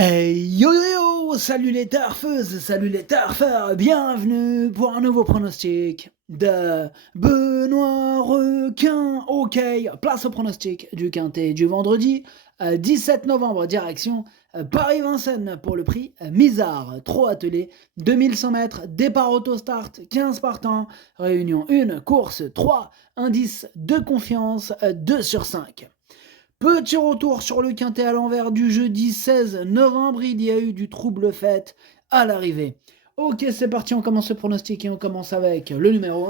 Hey yo yo yo, salut les tarfeuses, salut les tarfeurs, bienvenue pour un nouveau pronostic de Benoît Requin. Ok, place au pronostic du quintet du vendredi 17 novembre, direction Paris-Vincennes pour le prix Misard. 3 attelés, 2100 mètres, départ auto-start, 15 partants, réunion 1, course 3, indice de confiance 2 sur 5. Petit retour sur le quintet à l'envers du jeudi 16 novembre, il y a eu du trouble fête à l'arrivée. Ok, c'est parti, on commence le pronostic et on commence avec le numéro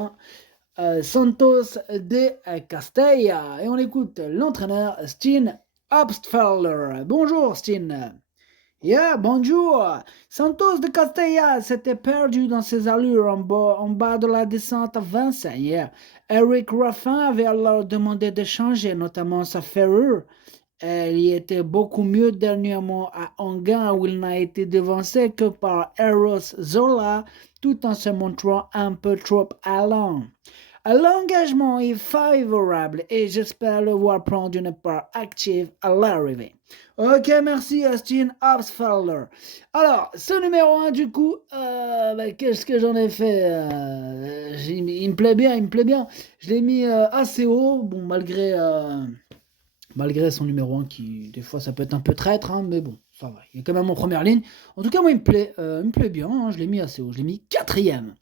1, Santos de Castella. Et on écoute l'entraîneur Steen Abstfeller. Bonjour Steen. Yeah, bonjour. Santos de Castella s'était perdu dans ses allures en bas de la descente à Vincennes hier. Eric Raffin avait alors demandé de changer, notamment sa ferrure. Elle y était beaucoup mieux dernièrement à Anguin où il n'a été devancé que par Eros Zola tout en se montrant un peu trop allant. L'engagement est favorable et j'espère le voir prendre une part active à l'arrivée. Ok, merci Austin Absfelder. Alors, ce numéro 1 du coup, qu'est-ce que j'en ai fait il me plaît bien, il me plaît bien. Je l'ai mis assez haut, bon, malgré son numéro 1 qui, des fois, ça peut être un peu traître, hein, mais bon, ça va. Il est quand même en première ligne. En tout cas, moi, il me plaît bien, hein, je l'ai mis assez haut, je l'ai mis 4ème.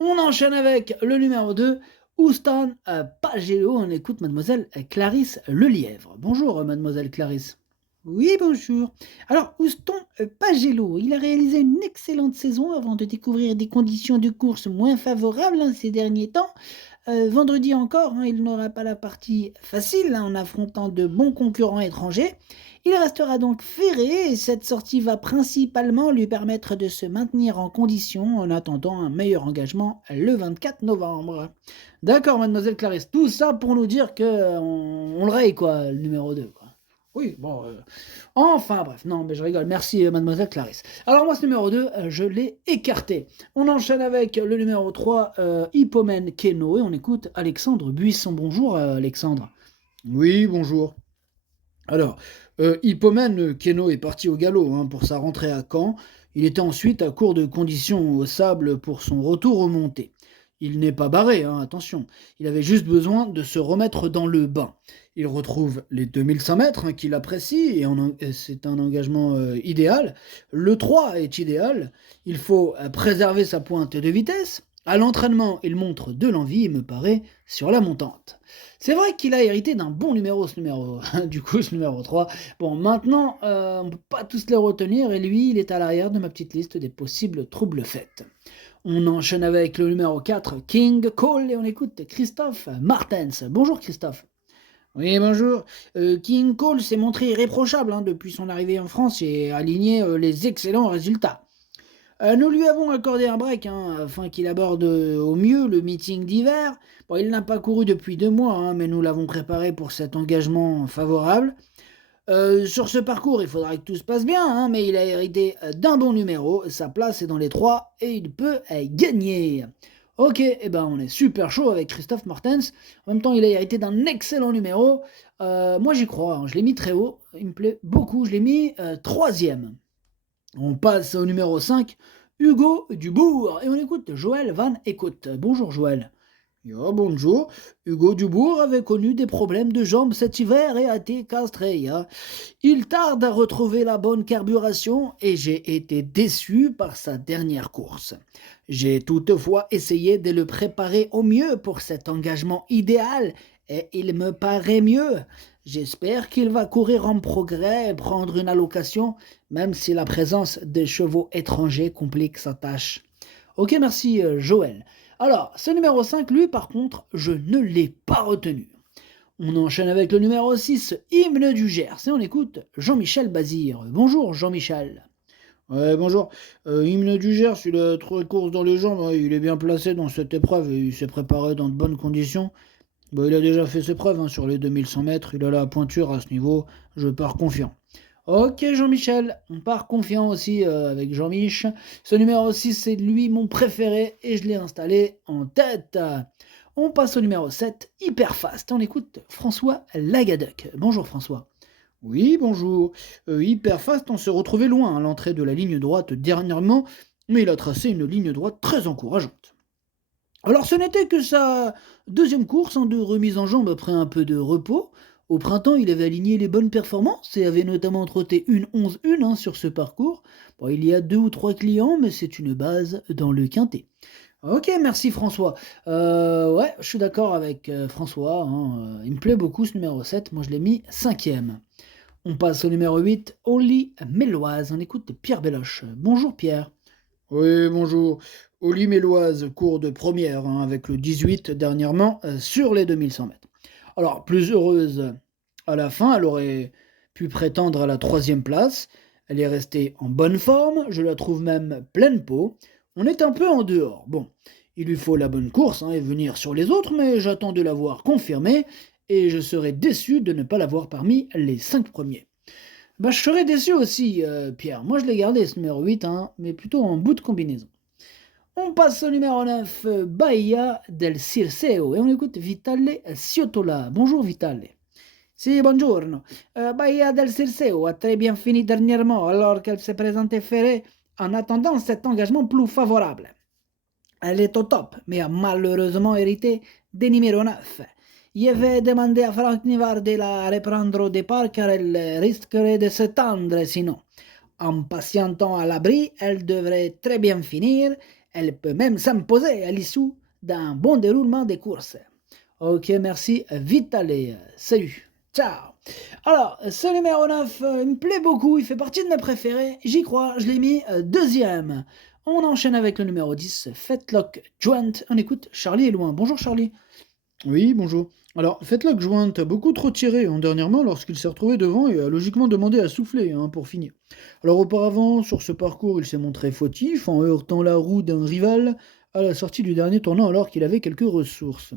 On enchaîne avec le numéro 2, Houston Pagelo. On écoute mademoiselle Clarisse Lelièvre. Bonjour, mademoiselle Clarisse. Oui, bonjour. Alors, Houston Pagello, il a réalisé une excellente saison avant de découvrir des conditions de course moins favorables ces derniers temps. Vendredi encore, il n'aura pas la partie facile en affrontant de bons concurrents étrangers. Il restera donc ferré et cette sortie va principalement lui permettre de se maintenir en condition en attendant un meilleur engagement le 24 novembre. D'accord, mademoiselle Clarisse. Tout ça pour nous dire que on le raye, quoi, le numéro 2, quoi. Oui, bon. Enfin, bref, non, mais je rigole. Merci, mademoiselle Clarisse. Alors, moi, ce numéro 2, je l'ai écarté. On enchaîne avec le numéro 3, Hippomène Keno, et on écoute Alexandre Buisson. Bonjour, Alexandre. Oui, bonjour. Alors, Hippomène Keno est parti au galop pour sa rentrée à Caen. Il était ensuite à court de conditions au sable pour son retour aux montées. Il n'est pas barré, attention. Il avait juste besoin de se remettre dans le bain. Il retrouve les 2100 mètres qu'il apprécie et c'est un engagement idéal. Le 3 est idéal. Il faut préserver sa pointe de vitesse. À l'entraînement, il montre de l'envie, il me paraît, sur la montante. C'est vrai qu'il a hérité d'un bon numéro, ce numéro. Du coup, ce numéro 3. Bon, maintenant, on ne peut pas tous les retenir, et lui, il est à l'arrière de ma petite liste des possibles troubles faits. On enchaîne avec le numéro 4, King Cole, et on écoute Christophe Martens. Bonjour Christophe. Oui, bonjour. King Cole s'est montré irréprochable depuis son arrivée en France et a aligné les excellents résultats. Nous lui avons accordé un break afin qu'il aborde au mieux le meeting d'hiver. Bon, il n'a pas couru depuis 2 mois, mais nous l'avons préparé pour cet engagement favorable. Sur ce parcours, il faudra que tout se passe bien, mais il a hérité d'un bon numéro. Sa place est dans les 3 et il peut gagner. Ok, on est super chaud avec Christophe Martens. En même temps, il a hérité d'un excellent numéro. Moi, j'y crois, je l'ai mis très haut. Il me plaît beaucoup, je l'ai mis 3ème. On passe au numéro 5, Hugo Dubourg. Et on écoute Joël Van Écoute. Bonjour Joël. Ja, bonjour. Hugo Dubourg avait connu des problèmes de jambes cet hiver et a été castré. Il tarde à retrouver la bonne carburation et j'ai été déçu par sa dernière course. J'ai toutefois essayé de le préparer au mieux pour cet engagement idéal et il me paraît mieux. J'espère qu'il va courir en progrès et prendre une allocation, même si la présence des chevaux étrangers complique sa tâche. Ok, merci Joël. Alors, ce numéro 5, lui, par contre, je ne l'ai pas retenu. On enchaîne avec le numéro 6, Hymne du Gers, et on écoute Jean-Michel Bazir. Bonjour Jean-Michel. Ouais, bonjour. Hymne du Gers, il a trop de courses dans les jambes, il est bien placé dans cette épreuve et il s'est préparé dans de bonnes conditions. Il a déjà fait ses preuves sur les 2100 mètres, il a la pointure à ce niveau, je pars confiant. Ok Jean-Michel, on part confiant aussi avec Jean-Mich. Ce numéro 6, c'est lui mon préféré et je l'ai installé en tête. On passe au numéro 7, Hyper Fast. On écoute François Lagadec. Bonjour François. Oui, bonjour. Hyperfast, on s'est retrouvé loin à l'entrée de la ligne droite dernièrement, mais il a tracé une ligne droite très encourageante. Alors ce n'était que sa deuxième course de remise en jambe après un peu de repos. Au printemps, il avait aligné les bonnes performances et avait notamment trotté une 11-1 sur ce parcours. Bon, il y a 2 ou 3 clients, mais c'est une base dans le quintet. Ok, merci François. Ouais, je suis d'accord avec François, hein, il me plaît beaucoup ce numéro 7. Moi je l'ai mis cinquième. On passe au numéro 8, Oli Méloise. On écoute Pierre Belloche. Bonjour Pierre. Oui, bonjour. Oli Méloise court de première avec le 18 dernièrement sur les 2100 mètres. Alors, plus heureuse à la fin, elle aurait pu prétendre à la troisième place. Elle est restée en bonne forme, je la trouve même pleine peau. On est un peu en dehors. Bon, il lui faut la bonne course et venir sur les autres, mais j'attends de la voir confirmée et je serais déçu de ne pas l'avoir parmi les 5 premiers. Bah, je serais déçu aussi, Pierre. Moi, je l'ai gardé, ce numéro 8, mais plutôt en bout de combinaison. On passe au numéro 9, Bahia del Circeo, et on écoute Vitale Ciotola. Bonjour, Vitale. Si, buongiorno. Bahia del Circeo a très bien fini dernièrement, alors qu'elle s'est présentée ferrée en attendant cet engagement plus favorable. Elle est au top, mais a malheureusement hérité des numéros 9. Je vais demander à Franck Nivard de la reprendre au départ car elle risquerait de se tendre sinon. En patientant à l'abri, elle devrait très bien finir. Elle peut même s'imposer à l'issue d'un bon déroulement des courses. Ok, merci. Vite aller. Salut. Ciao. Alors, ce numéro 9, il me plaît beaucoup. Il fait partie de mes préférés. J'y crois. Je l'ai mis deuxième. On enchaîne avec le numéro 10, Fetlock Joint. On écoute Charlie est loin. Bonjour Charlie. Oui, bonjour. Alors, Fetlock Joint a beaucoup trop tiré dernièrement lorsqu'il s'est retrouvé devant et a logiquement demandé à souffler pour finir. Alors auparavant, sur ce parcours, il s'est montré fautif en heurtant la roue d'un rival à la sortie du dernier tournant alors qu'il avait quelques ressources.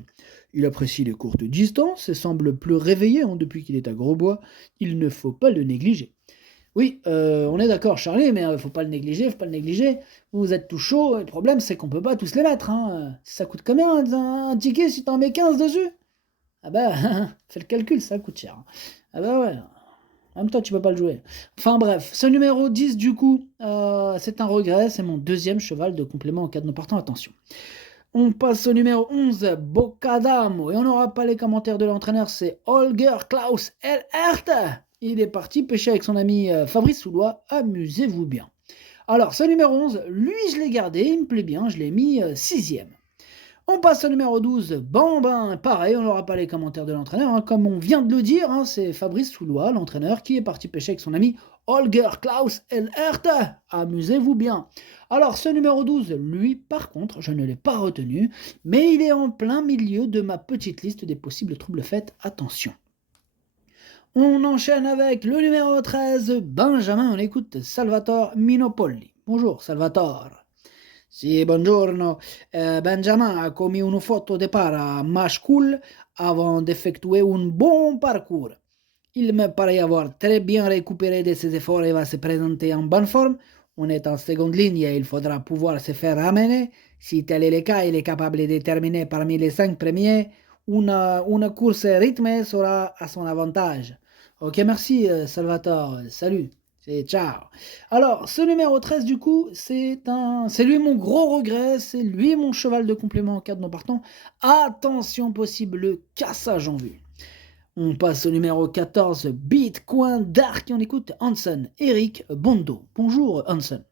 Il apprécie les courtes distances et semble plus réveillé depuis qu'il est à Grosbois. Il ne faut pas le négliger. Oui, on est d'accord, Charlie, mais faut pas le négliger, faut pas le négliger. Vous êtes tout chaud, le problème c'est qu'on peut pas tous les mettre. Ça coûte combien un ticket si t'en mets 15 dessus? Ah bah, fais le calcul, ça coûte cher. Ah bah ouais, en même temps tu peux pas le jouer. Enfin bref, ce numéro 10 du coup, c'est un regret, c'est mon deuxième cheval de complément en cas de non partant, attention. On passe au numéro 11, Boccadamo, et on n'aura pas les commentaires de l'entraîneur, c'est Holger Klaus Elert. Il est parti pêcher avec son ami Fabrice Soulois, amusez-vous bien. Alors, ce numéro 11, lui je l'ai gardé, il me plaît bien, je l'ai mis sixième. On passe au numéro 12, Bambin, pareil, on n'aura pas les commentaires de l'entraîneur, comme on vient de le dire, c'est Fabrice Soulois, l'entraîneur, qui est parti pêcher avec son ami Holger Klaus Elert, amusez-vous bien. Alors ce numéro 12, lui par contre, je ne l'ai pas retenu, mais il est en plein milieu de ma petite liste des possibles troubles faits, attention. On enchaîne avec le numéro 13, Benjamin, on écoute Salvatore Minopolli. Bonjour Salvatore. Si, buongiorno. Benjamin a commis une faute au départ à Machecoul avant d'effectuer un bon parcours. Il me paraît avoir très bien récupéré de ses efforts et va se présenter en bonne forme. On est en seconde ligne et il faudra pouvoir se faire ramener. Si tel est le cas, il est capable de terminer parmi les 5 premiers. Une course rythmée sera à son avantage. Ok, merci Salvatore. Salut. Ciao. Alors, ce numéro 13, du coup, c'est lui mon gros regret, c'est lui mon cheval de complément en cas de non partant. Attention possible, le cassage en vue. On passe au numéro 14, Bitcoin Dark, et on écoute Hansen, Eric Bondo. Bonjour Hansen.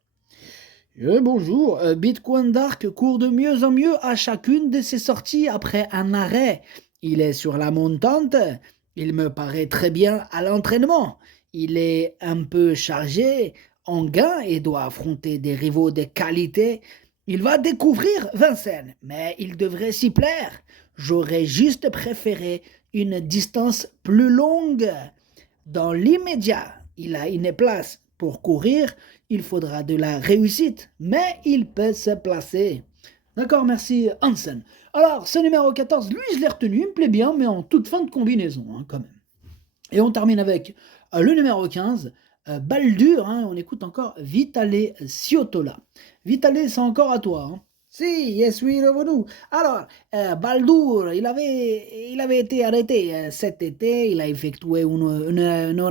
Bonjour, Bitcoin Dark court de mieux en mieux à chacune de ses sorties après un arrêt. Il est sur la montante, il me paraît très bien à l'entraînement. Il est un peu chargé en gain et doit affronter des rivaux de qualité. Il va découvrir Vincennes, mais il devrait s'y plaire. J'aurais juste préféré une distance plus longue. Dans l'immédiat, il a une place pour courir. Il faudra de la réussite, mais il peut se placer. D'accord, merci Hansen. Alors, ce numéro 14, lui, je l'ai retenu, il me plaît bien, mais en toute fin de combinaison, quand même. Et on termine avec le numéro 15, Baldur, on écoute encore Vitale Ciotola. Vitale, c'est encore à toi. Si, je suis revenu. Alors, Baldour, il avait été arrêté cet été. Il a effectué une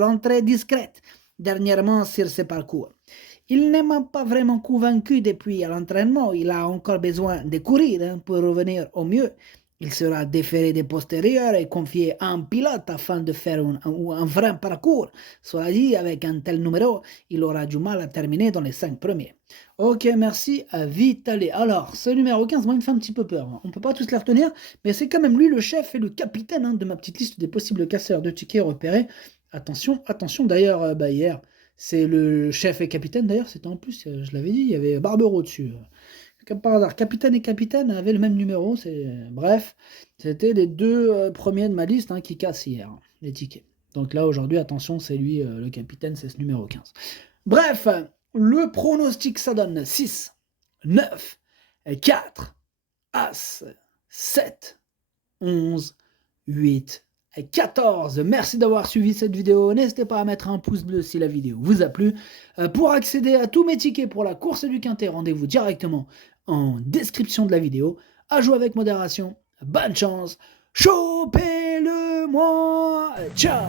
rentrée discrète dernièrement sur ses parcours. Il ne m'a pas vraiment convaincu depuis à l'entraînement. Il a encore besoin de courir hein, pour revenir au mieux. Il sera déféré des postérieurs et confié à un pilote afin de faire un vrai parcours. Cela dit, avec un tel numéro, il aura du mal à terminer dans les 5 premiers. Ok, merci, à vite aller. Alors, ce numéro 15, moi, il me fait un petit peu peur. On peut pas tous les retenir, mais c'est quand même lui le chef et le capitaine hein, de ma petite liste des possibles casseurs de tickets repérés. Attention, attention, d'ailleurs, hier, c'est le chef et capitaine, d'ailleurs, c'était en plus, je l'avais dit, il y avait Barbero dessus. Comme par hasard, capitaine et capitaine avaient le même numéro. Bref, c'était les deux premiers de ma liste hein, qui cassent hier, hein, les tickets. Donc là, aujourd'hui, attention, c'est lui, le capitaine, c'est ce numéro 15. Bref, le pronostic, ça donne 6, 9, 4, As, 7, 11, 8, 14. Merci d'avoir suivi cette vidéo. N'hésitez pas à mettre un pouce bleu si la vidéo vous a plu. Pour accéder à tous mes tickets pour la course du Quintet, rendez-vous directement en description de la vidéo. À jouer avec modération. Bonne chance. Chopez-le moi. Ciao.